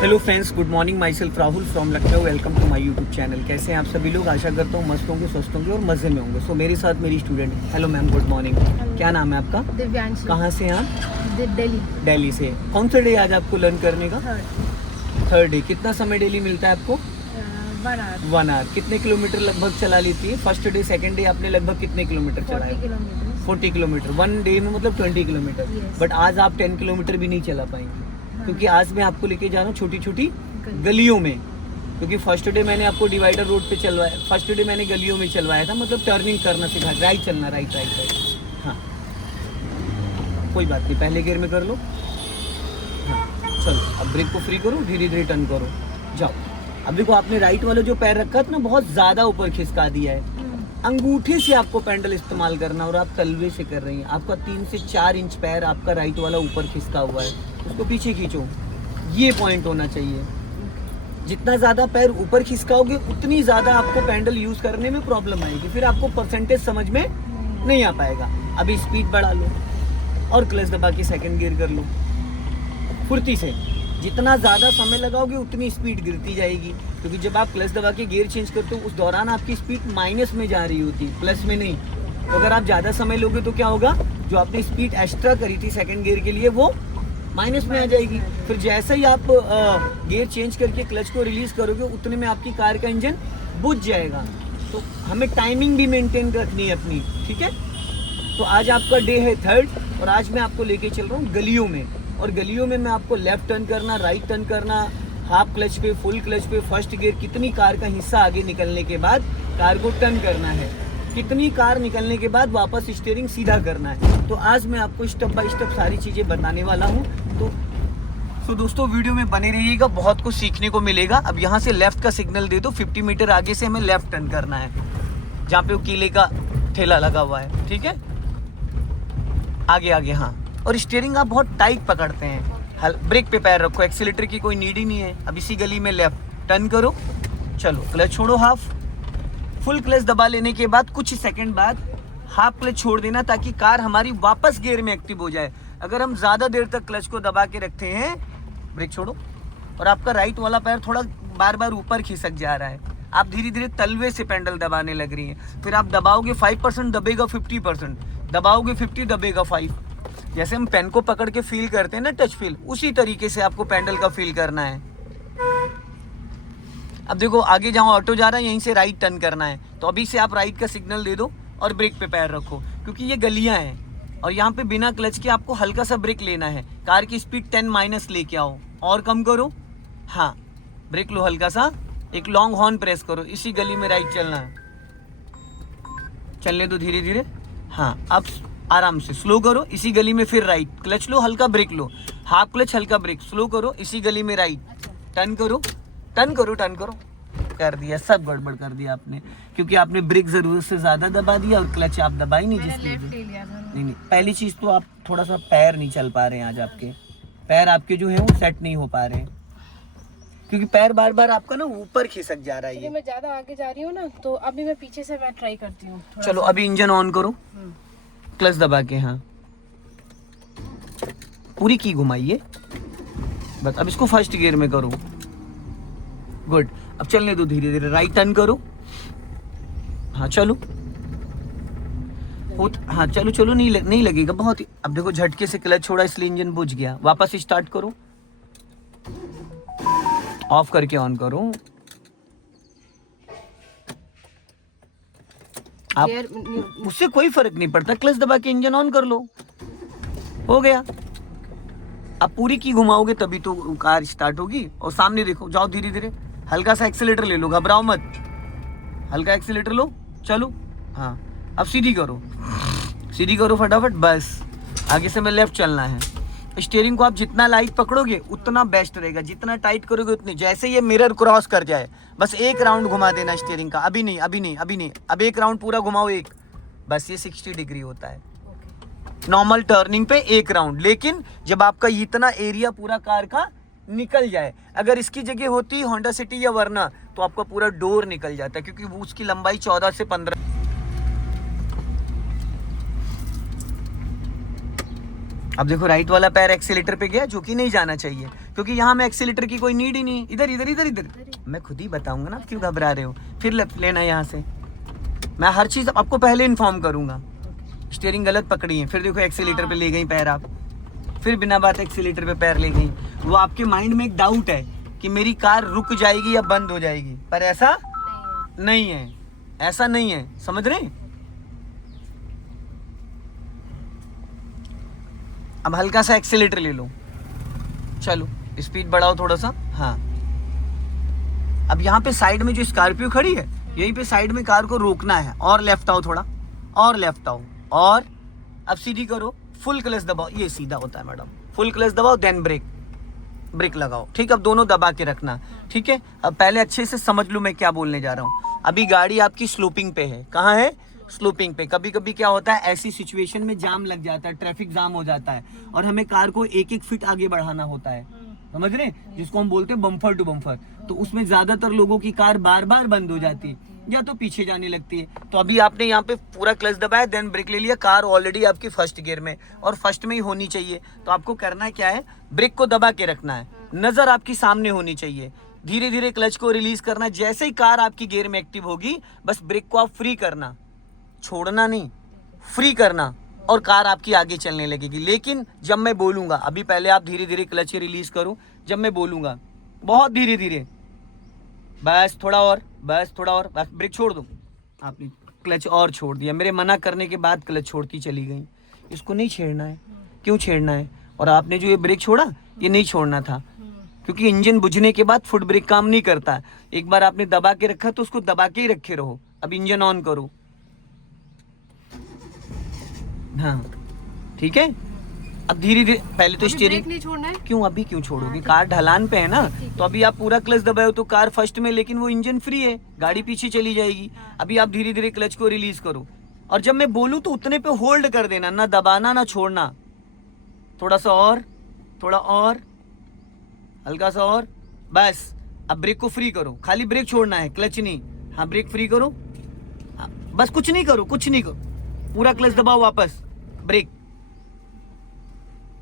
Hello friends, good morning. My self Rahul from Lucknow. Welcome to my YouTube channel. कैसे हैं आप सभी लोग? आशा करता हूँ मस्त होंगे, स्वस्थ होंगे और मज़े में होंगे। सो मेरे साथ मेरी student. Hello ma'am, good morning. क्या नाम है आपका? दिव्यांशी। कहाँ से हैं आप? दिल्ली। दिल्ली से। कौन सा डे आज आपको लर्न करने का? Third day. कितना समय डेली मिलता है आपको? 1 आवर। 1 आवर। कितने किलोमीटर लगभग चला लेती है? फर्स्ट डे सेकंड डे आपने लगभग कितने किलोमीटर चलाया? 40 किलोमीटर। 1 डे में मतलब 20 किलोमीटर। बट आज आप 10 किलोमीटर भी नहीं चला पाएंगे, क्योंकि आज मैं आपको लेके जा रहा हूँ छोटी छोटी गलियों में। क्योंकि फर्स्ट डे मैंने आपको डिवाइडर रोड पे चलवाया, फर्स्ट डे मैंने गलियों में चलवाया था, मतलब टर्निंग करना सिखा, राइट चलना, राइट राइट राइट। हाँ, कोई बात नहीं, पहले गियर में कर लो। हाँ चलो, अब ब्रेक को फ्री करो, धीरे धीरे टर्न करो, जाओ। अब देखो, आपने राइट वाला जो पैर रखा था ना, बहुत ज़्यादा ऊपर खिसका दिया है। अंगूठे से आपको पैडल इस्तेमाल करना, और आप तलवे से कर रही हैं। आपका 3 से 4 इंच पैर आपका राइट वाला ऊपर खिसका हुआ है, उसको पीछे खींचो। ये पॉइंट होना चाहिए। जितना ज़्यादा पैर ऊपर खिसकाओगे उतनी ज़्यादा आपको पैडल यूज़ करने में प्रॉब्लम आएगी, फिर आपको परसेंटेज समझ में नहीं आ पाएगा। अभी स्पीड बढ़ा लो और क्लच दबा के सेकंड गियर कर लो फुर्ती से। जितना ज़्यादा समय लगाओगे उतनी स्पीड गिरती जाएगी, क्योंकि जब आप क्लच दबा के गियर चेंज करते हो उस दौरान आपकी स्पीड माइनस में जा रही होती है, प्लस में नहीं। तो अगर आप ज़्यादा समय लोगे तो क्या होगा, जो आपने स्पीड एक्स्ट्रा करी थी सेकंड गियर के लिए वो माइनस में आ जाएगी। फिर जैसे ही आप गियर चेंज करके क्लच को रिलीज़ करोगे उतने में आपकी कार का इंजन बुझ जाएगा। तो हमें टाइमिंग भी मेंटेन रखनी है अपनी, ठीक है। तो आज आपका डे है थर्ड, और आज मैं आपको लेके चल रहा हूँ गलियों में। और गलियों में मैं आपको लेफ्ट टर्न करना, राइट टर्न करना, हाफ क्लच पे, फुल क्लच पे, फर्स्ट गियर, कितनी कार का हिस्सा आगे निकलने के बाद कार को टर्न करना है, कितनी कार निकलने के बाद वापस स्टीयरिंग सीधा करना है। तो आज मैं आपको स्टेप बाय स्टेप सारी चीज़ें बताने वाला हूँ। तो दोस्तों, वीडियो में बने रहिएगा, बहुत कुछ सीखने को मिलेगा। अब यहाँ से लेफ्ट का सिग्नल दे दो, 50 मीटर आगे से हमें लेफ्ट टर्न करना है, जहाँ पे वो कीले का ठेला लगा हुआ है, ठीक है। आगे आगे, हाँ। और स्टीयरिंग आप बहुत टाइट पकड़ते हैं, ब्रेक पे पैर रखो, एक्सीलेटर की कोई नीड ही नहीं है। अब इसी गली में लेफ्ट टर्न करो, चलो क्लच छोड़ो हाफ, फुल क्लच दबा लेने के बाद कुछ सेकंड बाद हाफ क्लच छोड़ देना, ताकि कार हमारी वापस गियर में एक्टिव हो जाए। अगर हम ज़्यादा देर तक क्लच को दबा के रखते हैं, ब्रेक छोड़ो, और आपका राइट वाला पैर थोड़ा बार बार ऊपर खिसक जा रहा है, आप धीरे धीरे तलवे से पैडल दबाने लग रही हैं। फिर आप दबाओगे 5% दबेगा, 50% दबाओगे, 50 दबेगा 5। जैसे हम पेन को पकड़ के फील करते हैं ना, टच फील, उसी तरीके से आपको पैडल का फील करना है। अब देखो, आगे जहाँ ऑटो जा रहा है यहीं से राइट टर्न करना है, तो अभी से आप राइट का सिग्नल दे दो और ब्रेक पे पैर रखो, क्योंकि ये गलियाँ हैं और यहाँ पे बिना क्लच के आपको हल्का सा ब्रेक लेना है। कार की स्पीड 10 माइनस लेके आओ और कम करो, हाँ, ब्रेक लो हल्का सा, एक लॉन्ग हॉर्न प्रेस करो। इसी गली में राइट चलना है, चलने दो धीरे धीरे, हाँ। अब आराम से स्लो करो, इसी गली में फिर राइट, क्लच लो, हल्का ब्रेक लो, हाफ क्लच, हल्का ब्रेक, स्लो करो, इसी गली में राइट टर्न करो, टर्न करो, टर्न करो। कर दिया, सब गड़बड़ कर दिया आपने, क्योंकि आपने ब्रेक जरूरत से ज्यादा दबा दिया और क्लच आप दबा ही नहीं, जिसके नहीं। पहली चीज तो आप थोड़ा सा पैर नहीं चल पा रहे हैं आज, आपके पैर आपके जो है वो सेट नहीं हो पा रहे हैं, क्योंकि पैर बार बार आपका ना ऊपर खिसक जा रहा है। मैं ज्यादा आगे जा रही हूँ ना, तो अभी मैं पीछे से मैं ट्राई करती हूँ। चलो अभी इंजन ऑन करो, क्लच दबा के, हाँ, पूरी की घुमाइए बस। अब इसको फर्स्ट गियर में करो, गुड। अब चलने दो धीरे धीरे, राइट टर्न करो, हाँ चलो, हाँ चलो चलो, नहीं लगेगा बहुत ही। अब देखो, झटके से क्लच छोड़ा इसलिए इंजन बुझ गया, वापस स्टार्ट करो, ऑफ करके ऑन करो। आप उससे कोई फर्क नहीं पड़ता, क्लच दबा के इंजन ऑन कर लो, हो गया। अब पूरी की घुमाओगे तभी तो कार स्टार्ट होगी। और सामने देखो, जाओ धीरे धीरे, हल्का सा एक्सीलेटर ले लो, घबराओ मत, हल्का एक्सीलेटर लो, चलो, हाँ। अब सीधी करो, सीधी करो फटाफट, बस। आगे से मैं लेफ्ट चलना है। स्टीयरिंग को आप जितना लाइट पकड़ोगे उतना बेस्ट रहेगा, जितना टाइट करोगे उतनी। जैसे ये मिरर क्रॉस कर जाए, बस एक राउंड घुमा देना स्टीयरिंग का, अभी नहीं, अभी नहीं, अभी नहीं, अब एक राउंड पूरा घुमाओ, एक, बस। ये 60 डिग्री होता है नॉर्मल टर्निंग पे, एक राउंड। लेकिन जब आपका इतना एरिया पूरा कार का निकल जाए, अगर इसकी जगह होती होंडा सिटी या वरना, तो आपका पूरा डोर निकल जाता है, क्योंकि वो उसकी लंबाई 14 से 15। अब देखो राइट वाला पैर एक्सीलेटर पे गया, जो कि नहीं जाना चाहिए, क्योंकि यहाँ में एक्सीलेटर की कोई नीड ही नहीं। इधर इधर इधर इधर, मैं खुद ही बताऊंगा ना, क्यों घबरा रहे हो। फिर लेफ्ट लेना है यहाँ से, मैं हर चीज़ आपको पहले इन्फॉर्म करूंगा। स्टीयरिंग गलत पकड़ी है, फिर देखो एक्सीलेटर पे ले गई पैर आप, फिर बिना बात एक्सीलेटर पे पैर ले गई। वो आपके माइंड में एक डाउट है कि मेरी कार रुक जाएगी या बंद हो जाएगी, पर ऐसा नहीं है, ऐसा नहीं है, समझ रहे हैं। अब हल्का सा एक्सीलेटर ले लो, चलो स्पीड बढ़ाओ थोड़ा सा। हाँ, अब यहाँ पे साइड में जो स्कॉर्पियो खड़ी है, यहीं पे साइड में कार को रोकना है, और लेफ्ट आओ थोड़ा, और लेफ्ट आओ, और अब सीधी करो, फुल क्लच दबाओ, ये सीधा होता है मैडम, फुल क्लच दबाओ देन ब्रेक, ब्रेक लगाओ, ठीक। अब दोनों दबा के रखना, ठीक है। अब पहले अच्छे से समझ लो मैं क्या बोलने जा रहा हूँ। अभी गाड़ी आपकी स्लोपिंग पे है, कहाँ है, स्लोपिंग पे। कभी कभी क्या होता है, ऐसी सिचुएशन में जाम लग जाता है, ट्रैफिक जाम हो जाता है, और हमें कार को एक एक फीट आगे बढ़ाना होता है, समझ रहे हैं, जिसको हम बोलते हैं बम्फर टू बम्फर। तो उसमें ज्यादातर लोगों की कार बार बार बंद हो जाती है या तो पीछे जाने लगती है। तो अभी आपने यहाँ पे पूरा क्लच दबाया, देन ब्रेक ले लिया, कार ऑलरेडी आपकी फर्स्ट गियर में, और फर्स्ट में ही होनी चाहिए। तो आपको करना क्या है, ब्रेक को दबा के रखना है, नजर आपकी सामने होनी चाहिए, धीरे धीरे क्लच को रिलीज करना। जैसे ही कार आपकी गियर में एक्टिव होगी, बस ब्रेक को आप फ्री करना, छोड़ना नहीं, फ्री करना, और कार आपकी आगे चलने लगेगी। लेकिन जब मैं बोलूंगा, अभी पहले आप धीरे धीरे क्लच रिलीज करो, जब मैं बोलूंगा बहुत धीरे धीरे, बस थोड़ा और, बस थोड़ा और, बस ब्रेक छोड़ दो। आपने क्लच और छोड़ दिया, मेरे मना करने के बाद क्लच छोड़ती चली गई। इसको नहीं छेड़ना है, क्यों छेड़ना है। और आपने जो ये ब्रेक छोड़ा, ये नहीं छोड़ना था, क्योंकि इंजन बुझने के बाद फुट ब्रेक काम नहीं करता। एक बार आपने दबा के रखा तो उसको दबा के ही रखे रहो। अब इंजन ऑन करो, हाँ ठीक है। अब धीरे धीरे, पहले तो स्टीयरिंग नहीं छोड़ना है, क्यों, अभी क्यों छोड़ोगे, कार ढलान पे है ना, तो अभी आप पूरा क्लच दबाए तो कार फर्स्ट में, लेकिन वो इंजन फ्री है, गाड़ी पीछे चली जाएगी। अभी आप धीरे धीरे क्लच को रिलीज करो, और जब मैं बोलूं तो उतने पे होल्ड कर देना, ना दबाना ना छोड़ना। थोड़ा सा और, थोड़ा और, हल्का सा और, बस। अब ब्रेक को फ्री करो, खाली ब्रेक छोड़ना है, क्लच नहीं। हाँ, ब्रेक फ्री करो, हाँ, बस कुछ नहीं करो, कुछ नहीं करो, पूरा क्लच दबाओ वापस, ब्रेक,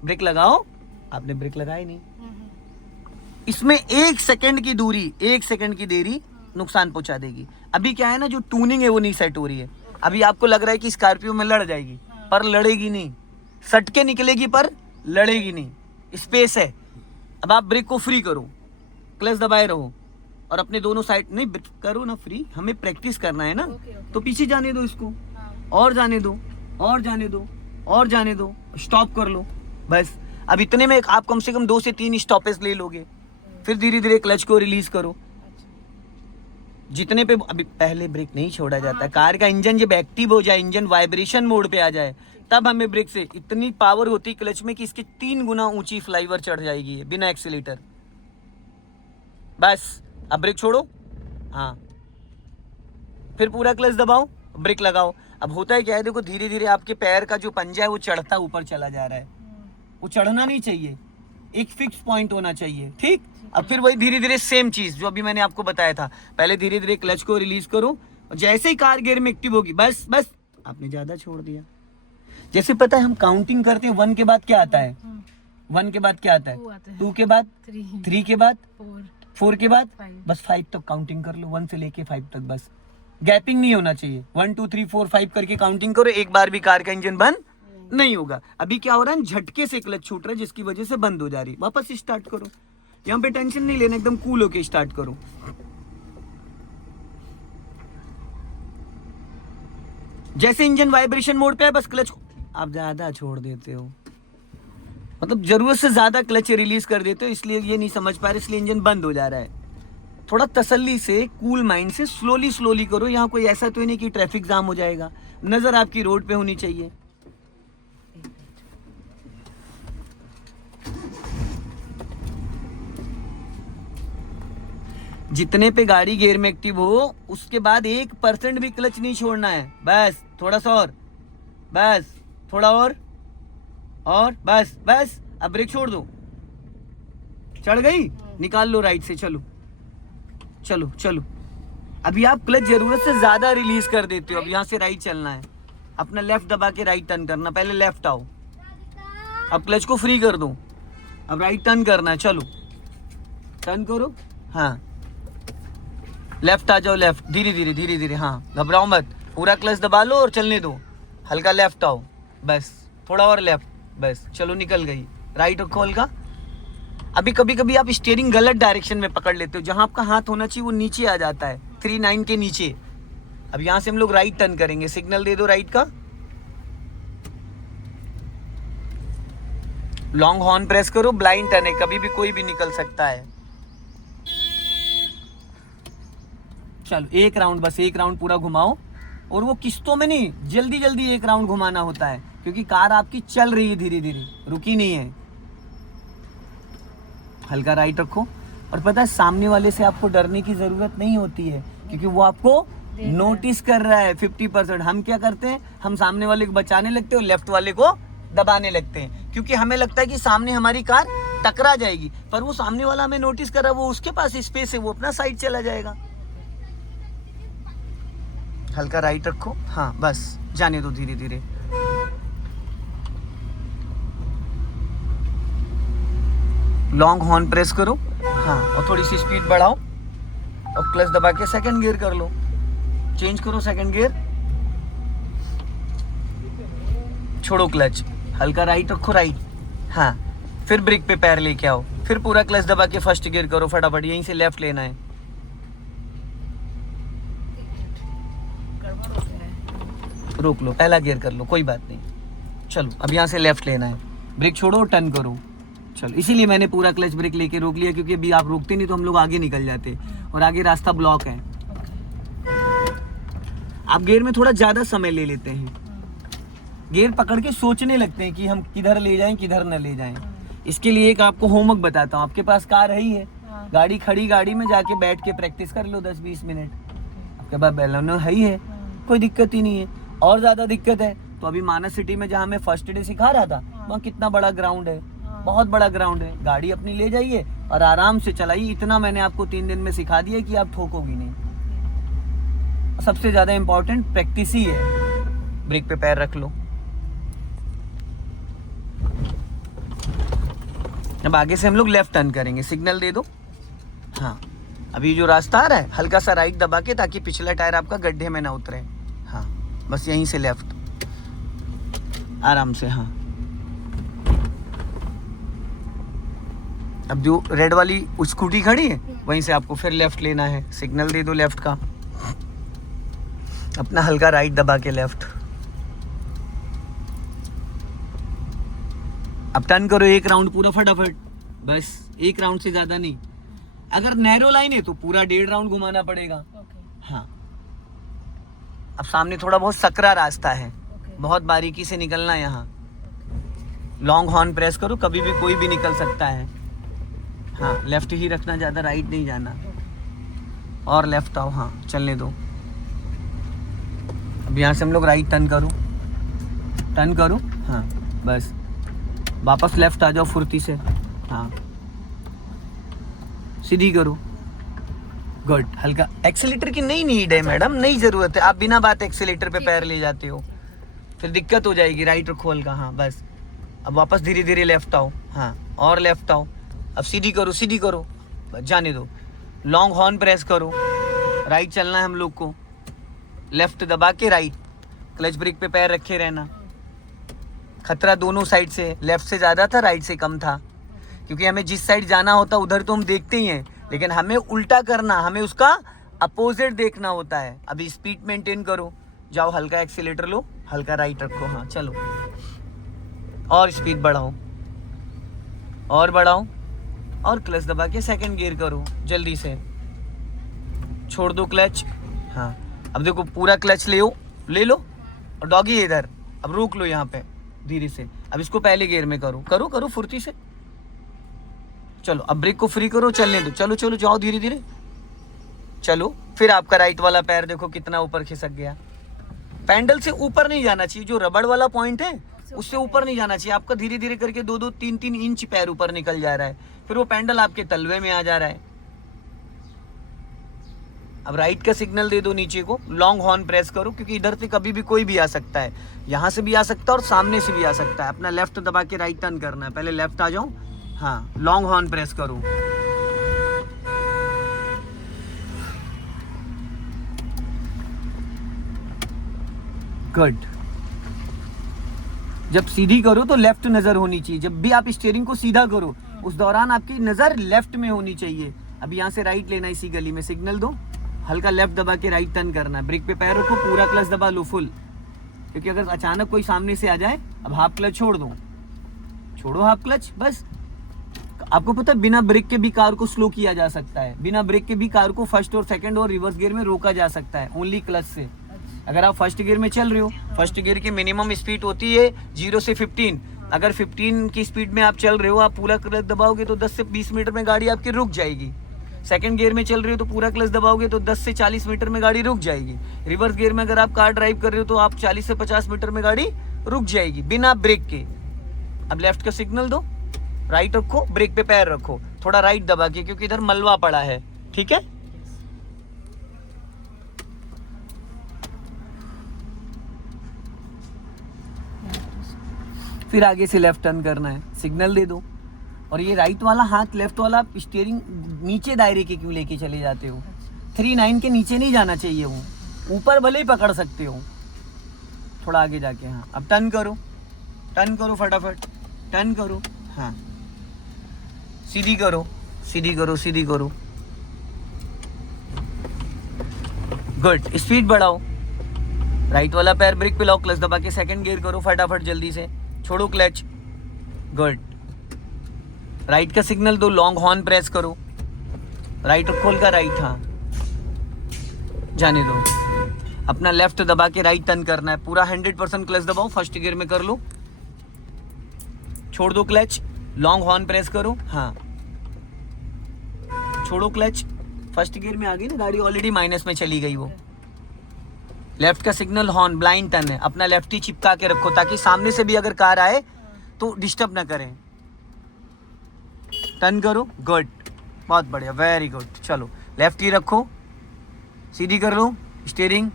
ब्रेक लगाओ। आपने ब्रेक लगाई नहीं, इसमें 1 सेकंड की दूरी, 1 सेकंड की देरी नुकसान पहुंचा देगी। अभी क्या है ना, जो टूनिंग है वो नहीं सेट हो रही है। अभी आपको लग रहा है कि स्कॉर्पियो में लड़ जाएगी, पर लड़ेगी नहीं, सट के निकलेगी पर लड़ेगी नहीं, स्पेस है। अब आप ब्रेक को फ्री करो, क्लच दबाए रहो, और अपने दोनों साइड नहीं करो ना फ्री, हमें प्रैक्टिस करना है ना। तो पीछे जाने दो इसको, और जाने दो, और जाने दो, और जाने दो, स्टॉप कर लो, बस। अब इतने में आप कम से कम 2 से 3 स्टॉपेज ले लोगे, फिर धीरे धीरे क्लच को रिलीज करो। जितने पे अभी पहले ब्रेक नहीं छोड़ा जाता, कार का इंजन जब एक्टिव हो जाए, इंजन वाइब्रेशन मोड पे आ जाए, तब हमें ब्रेक से इतनी पावर होती क्लच में कि इसके 3 गुना ऊंची फ्लाईओवर चढ़ जाएगी बिना एक्सीलेटर। बस अब ब्रेक छोड़ो, हाँ, फिर पूरा क्लच दबाओ, ब्रेक लगाओ। अब होता है क्या है, देखो धीरे धीरे आपके पैर का जो पंजा है वो चढ़ता ऊपर चला जा रहा है, वो चढ़ना नहीं चाहिए, एक फिक्स पॉइंट होना चाहिए, ठीक। अब फिर वही धीरे धीरे सेम चीज जो अभी मैंने आपको बताया था, पहले धीरे धीरे क्लच को रिलीज करो, और जैसे ही कार गियर में एक्टिव होगी, बस बस, आपने ज्यादा छोड़ दिया। जैसे पता है हम काउंटिंग करते हैं, 1 के बाद क्या आता है, 1 के बाद क्या आता है, 2 के बाद, 3 के बाद, 4 के बाद, बस 5 तक काउंटिंग कर लो, 1 से लेके 5 तक, बस गैपिंग नहीं होना चाहिए। 1 2 3 4 5 करके काउंटिंग करो, एक बार भी कार का इंजन बंद नहीं होगा। अभी क्या हो रहा है, झटके से क्लच छूट रहा है, जिसकी वजह से बंद हो जा रही है। वापस स्टार्ट करो, यहाँ पे टेंशन नहीं लेना, एकदम कूल होके स्टार्ट करो। जैसे इंजन वाइब्रेशन मोड पे है, बस क्लच आप ज्यादा छोड़ देते हो, मतलब जरूरत से ज्यादा क्लच रिलीज कर देते हो, इसलिए ये नहीं समझ पा रहे, इसलिए इंजन बंद हो जा रहा है। थोड़ा तसल्ली से, कूल माइंड से स्लोली स्लोली करो। यहाँ कोई ऐसा तो नहीं कि ट्रैफिक जाम हो जाएगा, नजर आपकी रोड पे होनी चाहिए। जितने पे गाड़ी गियर में एक्टिव हो, उसके बाद 1% भी क्लच नहीं छोड़ना है, बस थोड़ा सा और, बस थोड़ा और बस बस। अब ब्रेक छोड़ दो, चढ़ गई, निकाल लो राइट से, चलो चलो चलो। अभी आप क्लच जरूरत से ज्यादा रिलीज कर देते हो। अब यहाँ से राइट चलना है, अपना लेफ्ट दबा के राइट टर्न करना, पहले लेफ्ट आओ, अब क्लच को फ्री कर दो, अब राइट टर्न करना है, चलो टर्न करो, हाँ लेफ्ट आ जाओ, लेफ्ट धीरे धीरे धीरे धीरे, हाँ घबराओ मत, पूरा क्लच दबा लो और चलने दो, हल्का लेफ्ट आओ, बस थोड़ा और लेफ्ट, बस चलो निकल गई, राइट रखो हल्का। अभी कभी कभी आप स्टीयरिंग गलत डायरेक्शन में पकड़ लेते हो, जहां आपका हाथ होना चाहिए वो नीचे आ जाता है, 39 के नीचे। अब यहां से हम लोग राइट टर्न करेंगे, सिग्नल दे दो राइट का, लॉन्ग हॉर्न प्रेस करो, ब्लाइंड टर्न है, कभी भी कोई भी निकल सकता है। चलो एक राउंड, बस एक राउंड पूरा घुमाओ, और वो किस्तों में नहीं, जल्दी जल्दी एक राउंड घुमाना होता है, क्योंकि कार आपकी चल रही है धीरे धीरे, रुकी नहीं है। हल्का राइट रखो, और पता है सामने वाले से आपको डरने की जरूरत नहीं होती है, क्योंकि वो आपको नोटिस कर रहा है 50%। हम क्या करते हैं, हम सामने वाले को बचाने लगते हैं और लेफ्ट वाले को दबाने लगते हैं, क्योंकि हमें लगता है कि सामने हमारी कार टकरा जाएगी, पर वो सामने वाला हमें नोटिस कर रहा है, वो उसके पास स्पेस है, वो अपना साइड चला जाएगा। हल्का राइट रखो, हाँ बस जाने दो धीरे धीरे, लॉन्ग हॉर्न प्रेस करो, हाँ और थोड़ी सी स्पीड बढ़ाओ, और क्लच दबा के सेकंड गियर कर लो, चेंज करो सेकंड गियर, छोड़ो क्लच, हल्का राइट रखो, राइट, हाँ फिर ब्रेक पे पैर लेके आओ, फिर पूरा क्लच दबा के फर्स्ट गियर करो फटाफट, यहीं से लेफ्ट लेना है, रोक लो, पहला गियर कर लो, कोई बात नहीं, चलो अब यहाँ से लेफ्ट लेना है, ब्रेक छोड़ो टर्न करो, चलो इसीलिए मैंने पूरा क्लच ब्रेक लेके रोक लिया, क्योंकि अभी आप रोकते नहीं तो हम लोग आगे निकल जाते, और आगे रास्ता ब्लॉक है। आप गियर में थोड़ा ज्यादा समय ले लेते हैं, गियर पकड़ के सोचने लगते हैं कि हम किधर ले जाएं किधर न ले जाएं। इसके लिए एक आपको होमवर्क बताता हूँ, आपके पास कार है ही है, गाड़ी खड़ी, गाड़ी में जाके बैठ के प्रैक्टिस कर लो 10-20 मिनट, आपके पास बैलेनो है ही है, कोई दिक्कत ही नहीं है। और ज्यादा दिक्कत है तो अभी मानस सिटी में जहाँ मैं फर्स्ट डे सिखा रहा था, वहाँ कितना बड़ा ग्राउंड है, बहुत बड़ा ग्राउंड है, गाड़ी अपनी ले जाइए और आराम से चलाइए, इतना मैंने आपको 3 दिन में सिखा दिया कि आप ठोकोगी नहीं। सबसे ज्यादा इंपॉर्टेंट प्रैक्टिस ही है। ब्रेक पे पैर रख लो, अब आगे से हम लोग लेफ्ट टर्न करेंगे, सिग्नल दे दो, हाँ अभी जो रास्ता आ रहा है हल्का सा राइट दबा के, ताकि पिछला टायर आपका गड्ढे में ना उतरे, हाँ बस यहीं से लेफ्ट आराम से, हाँ अब जो रेड वाली स्कूटी खड़ी है वहीं से आपको फिर लेफ्ट लेना है, सिग्नल दे दो लेफ्ट का, अपना हल्का राइट दबा के लेफ्ट, अब टर्न करो एक राउंड पूरा फटाफट, बस एक राउंड से ज्यादा नहीं। अगर नैरो लाइन है तो पूरा 1.5 राउंड घुमाना पड़ेगा। हाँ अब सामने थोड़ा बहुत सकरा रास्ता है, बहुत बारीकी से निकलना है, यहाँ लॉन्ग हॉर्न प्रेस करो, कभी भी कोई भी निकल सकता है, हाँ लेफ्ट ही रखना, ज़्यादा राइट नहीं जाना, और लेफ्ट आओ, हाँ चलने दो। अब यहाँ से हम लोग राइट टर्न करो, हाँ बस वापस लेफ्ट आ जाओ फुर्ती से, हाँ सीधी करो, गुड। हल्का एक्सीलेटर की नहीं नीड है मैडम, नहीं ज़रूरत है, आप बिना बात एक्सीलेटर पे पैर ले जाते हो, फिर दिक्कत हो जाएगी। राइट रखो हल्का, हाँ बस अब वापस धीरे धीरे लेफ्ट आओ, हाँ और लेफ्ट आओ, अब सीधी करो, बस जाने दो, लॉन्ग हॉर्न प्रेस करो, राइट चलना है हम लोग को, लेफ्ट दबा के राइट, क्लच ब्रेक पे पैर रखे रहना। खतरा दोनों साइड से, लेफ्ट से ज़्यादा था, राइट से कम था, क्योंकि हमें जिस साइड जाना होता उधर तो हम देखते ही हैं, लेकिन हमें उल्टा करना, हमें उसका अपोजिट देखना होता है। अभी स्पीड मेंटेन करो, जाओ हल्का एक्सीलेटर लो, हल्का राइट रखो, हाँ चलो और स्पीड बढ़ाओ, और क्लच दबा के सेकंड गियर करो, जल्दी से छोड़ दो क्लच, हाँ अब देखो पूरा क्लच ले लो और डॉगी इधर, अब रोक लो यहाँ पे धीरे से, अब इसको पहले गियर में करो फुर्ती से, चलो अब ब्रेक को फ्री करो, चलने दो, चलो जाओ धीरे धीरे चलो। फिर आपका राइट वाला पैर देखो कितना ऊपर खिसक गया, पैंडल से ऊपर नहीं जाना चाहिए, जो रबड़ वाला पॉइंट है उससे ऊपर नहीं जाना चाहिए आपका, धीरे धीरे करके 2-2, 3-3 इंच पैर ऊपर निकल जा रहा है, फिर वो पैंडल आपके तलवे में आ जा रहा है। अब राइट का सिग्नल दे दो नीचे को, लॉन्ग हॉर्न प्रेस करो क्योंकि इधर से कभी भी कोई भी आ सकता है, यहाँ से भी आ सकता है और सामने से भी आ सकता है। अपना लेफ्ट दबा के राइट टर्न करना है, पहले लेफ्ट आ जाओ, हाँ लॉन्ग हॉर्न प्रेस करो। गुड। जब सीधी करो तो लेफ्ट नजर होनी चाहिए, जब भी आप स्टीयरिंग को सीधा करो उस दौरान आपकी नजर लेफ्ट में होनी चाहिए। अब यहाँ से राइट लेना, इसी गली में सिग्नल दो, हल्का लेफ्ट दबा के राइट टर्न करना है, ब्रेक पे पैर रखो, पूरा क्लच दबा लो फुल, क्योंकि अगर अचानक कोई सामने से आ जाए, अब हाफ क्लच छोड़ दो, छोड़ो हाफ क्लच बस। आपको पता है बिना ब्रेक के भी कार को स्लो किया जा सकता है, बिना ब्रेक के भी कार को फर्स्ट और सेकंड और रिवर्स गियर में रोका जा सकता है, ओनली क्लच से। अगर आप फर्स्ट गियर में चल रहे हो, फर्स्ट गियर की मिनिमम स्पीड होती है 0 से 15, अगर 15 की स्पीड में आप चल रहे हो, आप पूरा क्लच दबाओगे तो 10 से 20 मीटर में गाड़ी आपकी रुक जाएगी। सेकंड गियर में चल रहे हो तो पूरा क्लच दबाओगे तो 10 से 40 मीटर में गाड़ी रुक जाएगी। रिवर्स गियर में अगर आप कार ड्राइव कर रहे हो तो आप 40 से 50 मीटर में गाड़ी रुक जाएगी बिना ब्रेक के। अब लेफ्ट का सिग्नल दो, राइट रखो, ब्रेक पे पैर रखो, थोड़ा राइट दबा के क्योंकि इधर मलबा पड़ा है, ठीक है। फिर आगे से लेफ्ट टर्न करना है, सिग्नल दे दो। और ये राइट वाला हाथ लेफ्ट वाला स्टीयरिंग नीचे दायरे के क्यों लेके चले जाते हो? 39 के नीचे नहीं जाना चाहिए, वो ऊपर भले ही पकड़ सकते हो, थोड़ा आगे जाके। हाँ अब टर्न करो, टर्न करो फटाफट, टर्न करो, हाँ सीधी करो, सीधी करो, सीधी करो, गुड। स्पीड बढ़ाओ, राइट वाला पैर ब्रेक पे लाओ, क्लच दबा के सेकंड गियर करो फटाफट जल्दी से, छोड़ो क्लच, गुड। राइट का सिग्नल दो, लॉन्ग हॉर्न प्रेस करो, राइट खोल का राइट, हाँ जाने दो। अपना लेफ्ट दबा के राइट टर्न करना है, पूरा 100% क्लच दबाओ, फर्स्ट गियर में कर लो, छोड़ दो क्लच, लॉन्ग हॉर्न प्रेस करो, हाँ छोड़ो क्लच, फर्स्ट गियर में आ गई ना गाड़ी, ऑलरेडी माइनस में चली गई वो। लेफ्ट का सिग्नल हॉर्न, ब्लाइंड टर्न है, अपना लेफ्ट ही चिपका के रखो ताकि सामने से भी अगर कार आए तो डिस्टर्ब ना करें। टर्न करो, गुड, बहुत बढ़िया, वेरी गुड। चलो लेफ्ट ही रखो, सीधी कर लो स्टीयरिंग,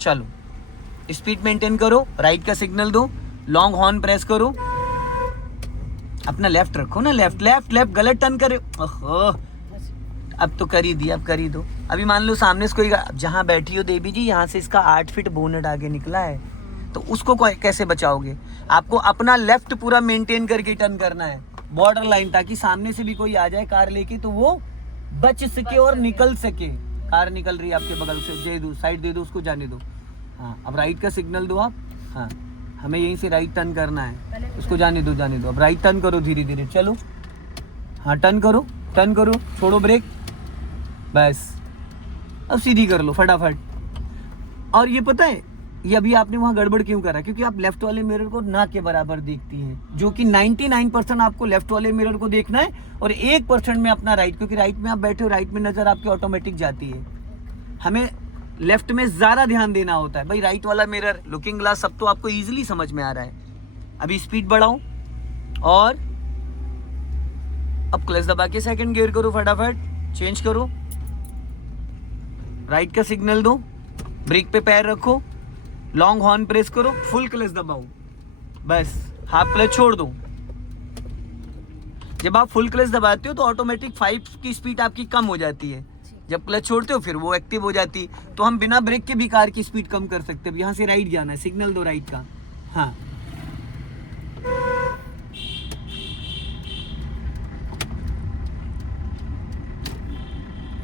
चलो स्पीड मेंटेन करो, राइट का सिग्नल दो, लॉन्ग हॉर्न प्रेस करो, अपना लेफ्ट रखो ना, लेफ्ट लेफ्ट लेफ्ट, गलत टर्न करे, ओहो अब तो कर ही दिया, अब कर ही दो। अभी मान लो सामने से कोई, जहाँ बैठी हो देवी जी, यहाँ से इसका 8 फीट बोनेट आगे निकला है, तो उसको कैसे बचाओगे? आपको अपना लेफ्ट पूरा मेंटेन करके टर्न करना है, बॉर्डर लाइन, ताकि सामने से भी कोई आ जाए कार लेके तो वो बच सके और निकल सके। कार निकल रही है आपके बगल से, दे दो, साइड दे दो उसको, जाने दो। हाँ अब राइट का सिग्नल दो आप, हाँ हमें यहीं से राइट टर्न करना है, उसको जाने दो, जाने दो। अब राइट टर्न करो धीरे धीरे, चलो हाँ टर्न करो, टर्न करो, छोड़ो ब्रेक, बस अब सीधी कर लो फटाफट। और ये पता है ये अभी आपने वहाँ गड़बड़ क्यों करा? क्योंकि आप लेफ्ट वाले मिरर को ना के बराबर देखती हैं, जो कि 99% आपको लेफ्ट वाले मिरर को देखना है और 1% में अपना राइट, क्योंकि राइट में आप बैठे हो, राइट में नजर आपकी ऑटोमेटिक जाती है। हमें लेफ्ट में ज्यादा ध्यान देना होता है भाई। राइट वाला मिरर, लुकिंग ग्लास, सब तो आपको इजीली समझ में आ रहा है। अभी स्पीड बढ़ाओ और अब क्लच दबा के सेकंड गियर करो फटाफट, चेंज करो, राइट का सिग्नल दो, ब्रेक पे पैर रखो, लॉन्ग हॉर्न प्रेस करो, फुल क्लच दबाओ, बस हाफ क्लच छोड़ दो। जब आप फुल क्लच दबाते हो तो ऑटोमेटिक 5 की स्पीड आपकी कम हो जाती है, जब क्लच छोड़ते हो फिर वो एक्टिव हो जाती है। तो हम बिना ब्रेक के भी कार की स्पीड कम कर सकते हैं। यहाँ से राइट जाना है, सिग्नल दो राइट का, हाँ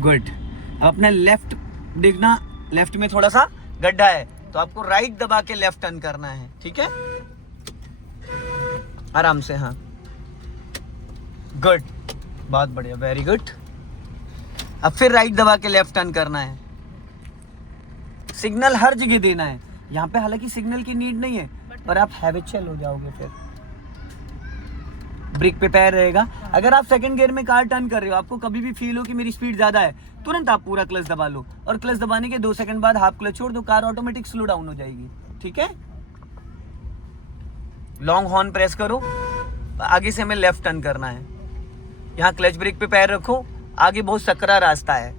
गुड। अब अपना लेफ्ट देखना, लेफ्ट में थोड़ा सा गड्ढा है तो आपको राइट दबा के लेफ्ट टर्न करना है, ठीक है, आराम से, हाँ गुड, बहुत बढ़िया, वेरी गुड। अब फिर राइट दबा के लेफ्ट टर्न करना है। सिग्नल हर जगह देना है, यहाँ पे हालांकि सिग्नल की नीड नहीं है पर आप हैबिचुअल हो जाओगे, फिर ब्रेक पे पैर रहेगा। अगर आप सेकंड गियर में कार टर्न कर रहे हो, आपको कभी भी फील हो कि मेरी स्पीड ज्यादा है, तुरंत आप पूरा क्लच दबा लो और क्लच दबाने के 2 सेकंड बाद हाफ क्लच छोड़ दो, कार ऑटोमेटिक स्लो डाउन हो जाएगी, ठीक है। लॉन्ग हॉर्न प्रेस करो, आगे से हमें लेफ्ट टर्न करना है। यहाँ क्लच ब्रेक पे पैर रखो, आगे बहुत सकरा रास्ता है,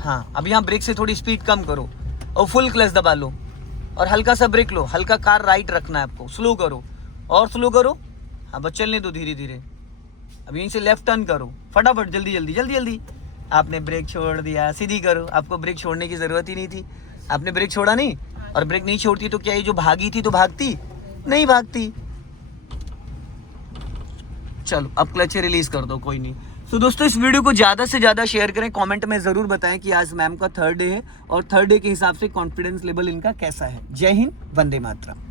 हाँ, अब यहाँ ब्रेक से थोड़ी स्पीड कम करो और फुल क्लच दबा लो और हल्का सा ब्रेक लो, हल्का कार राइट रखना है आपको, स्लो करो और स्लो करो। हाँ बस चलने दो धीरे धीरे। अब यहीं से लेफ्ट टर्न करो फटाफट, जल्दी जल्दी जल्दी जल्दी। आपने ब्रेक छोड़ दिया, सीधी करो, आपको ब्रेक छोड़ने की ज़रूरत ही नहीं थी। आपने ब्रेक छोड़ा नहीं, और ब्रेक नहीं छोड़ती तो क्या ये जो भागी थी तो भागती नहीं, भागती। चलो अब क्लच रिलीज कर दो, कोई नहीं। तो दोस्तों इस वीडियो को ज़्यादा से ज़्यादा शेयर करें, कमेंट में ज़रूर बताएं कि आज मैम का 3rd डे है और 3rd डे के हिसाब से कॉन्फिडेंस लेवल इनका कैसा है। जय हिंद, वंदे मातरम।